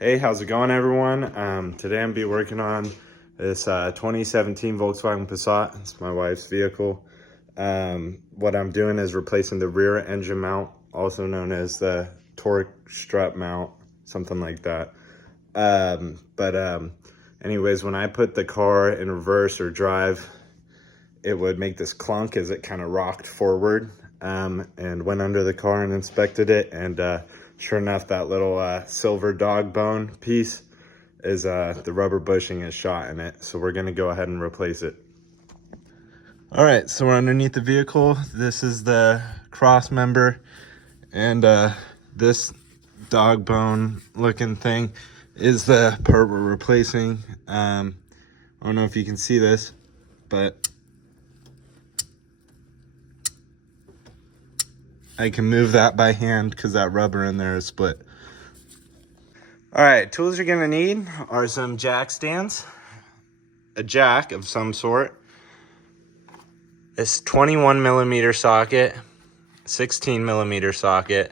Hey, how's it going, everyone? Today I'm be working on this 2017 Volkswagen Passat. It's my wife's vehicle. What I'm doing is replacing the rear engine mount, also known as the torque strut mount, something like that. Anyways, when I put the car in reverse or drive, it would make this clunk as it kind of rocked forward. And went under the car and inspected it, and sure enough, that little silver dog bone piece is the rubber bushing is shot in it, so we're gonna go ahead and replace it. All right, so we're underneath the vehicle. This is the cross member, and this dog bone looking thing is the part we're replacing. I don't know if you can see this, but I can move that by hand because that rubber in there is split. All right, tools you're gonna need are some jack stands, a jack of some sort, this 21 millimeter socket, 16 millimeter socket,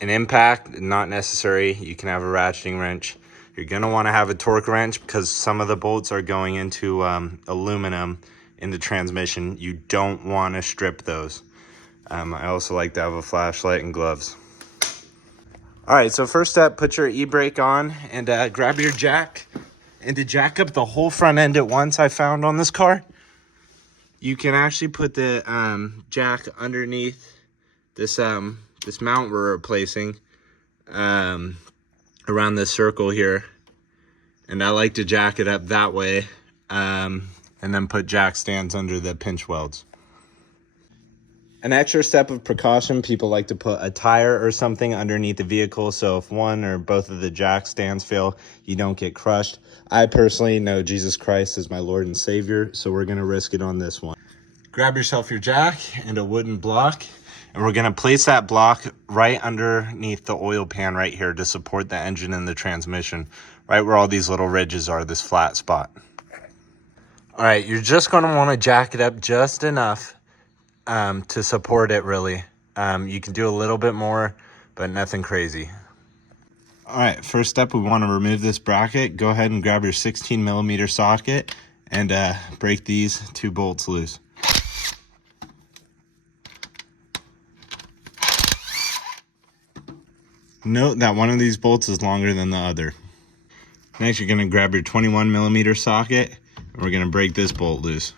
an impact, not necessary. You can have a ratcheting wrench. You're gonna wanna have a torque wrench because some of the bolts are going into aluminum in the transmission. You don't wanna strip those. I also like to have a flashlight and gloves. All right, so first step, put your e-brake on and grab your jack. And to jack up the whole front end at once, I found on this car, you can actually put the jack underneath this this mount we're replacing around this circle here. And I like to jack it up that way and then put jack stands under the pinch welds. An extra step of precaution, people like to put a tire or something underneath the vehicle, so if one or both of the jack stands fail, you don't get crushed. I personally know Jesus Christ is my Lord and Savior, so we're gonna risk it on this one. Grab yourself your jack and a wooden block, and we're gonna place that block right underneath the oil pan right here to support the engine and the transmission, right where all these little ridges are, this flat spot. All right, you're just gonna wanna jack it up just enough to support it, really. You can do a little bit more, but nothing crazy. All right, first step, we want to remove this bracket. Go ahead and grab your 16 millimeter socket and break these two bolts loose. Note that one of these bolts is longer than the other. Next, you're going to grab your 21 millimeter socket, and we're going to break this bolt loose.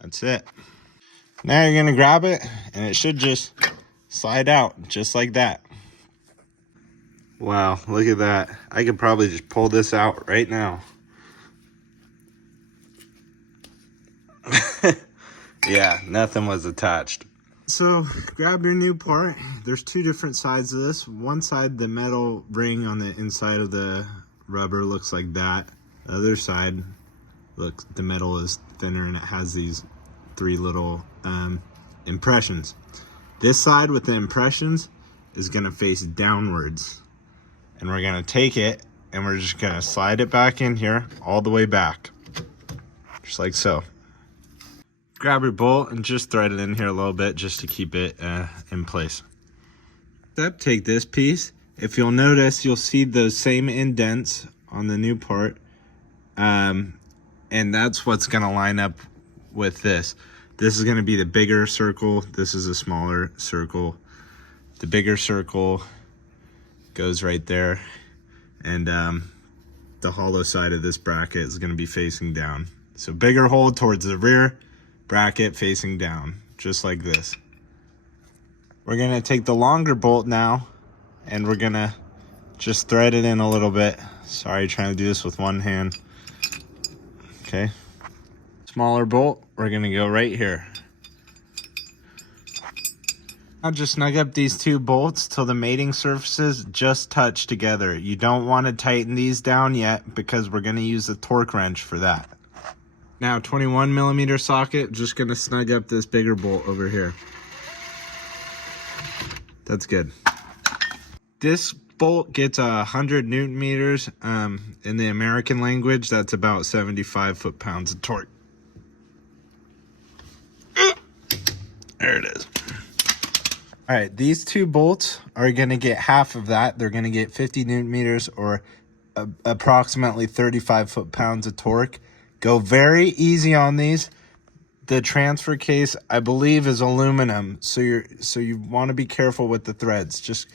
That's it. Now you're gonna grab it and it should just slide out just like that. Wow, look at that. I could probably just pull this out right now. Yeah, nothing was attached. So grab your new part. There's two different sides of this. One side, the metal ring on the inside of the rubber looks like that. The other side, look, the metal is thinner and it has these three little impressions. This side with the impressions is gonna face downwards, and we're gonna take it and we're just gonna slide it back in here all the way back, just like so. Grab your bolt and just thread it in here a little bit just to keep it in place. Step, take this piece. If you'll notice, you'll see those same indents on the new part, and that's what's gonna line up with this. This is going to be the bigger circle. This is a smaller circle. The bigger circle goes right there, and the hollow side of this bracket is going to be facing down. So bigger hole towards the rear, bracket facing down, just like this. We're going to take the longer bolt now, and we're going to just thread it in a little bit. Sorry, trying to do this with one hand. Okay. Smaller bolt, we're gonna go right here. Now just snug up these two bolts till the mating surfaces just touch together. You don't want to tighten these down yet because we're gonna use a torque wrench for that. Now 21 millimeter socket, just gonna snug up this bigger bolt over here. That's good. This bolt gets 100 Newton meters. In the American language, that's about 75 foot-pounds of torque. There it is. All right, these two bolts are going to get half of that. They're going to get 50 newton meters or approximately 35 foot-pounds of torque. Go very easy on these. The transfer case, I believe, is aluminum, so you want to be careful with the threads. Just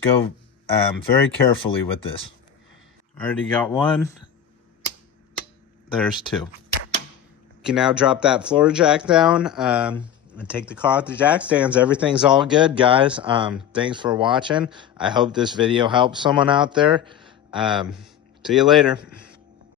go very carefully with this. Already got one. There's two. You can now drop that floor jack down and take the car out the jack stands. Everything's all good, guys. Thanks for watching. I hope this video helps someone out there. See you later.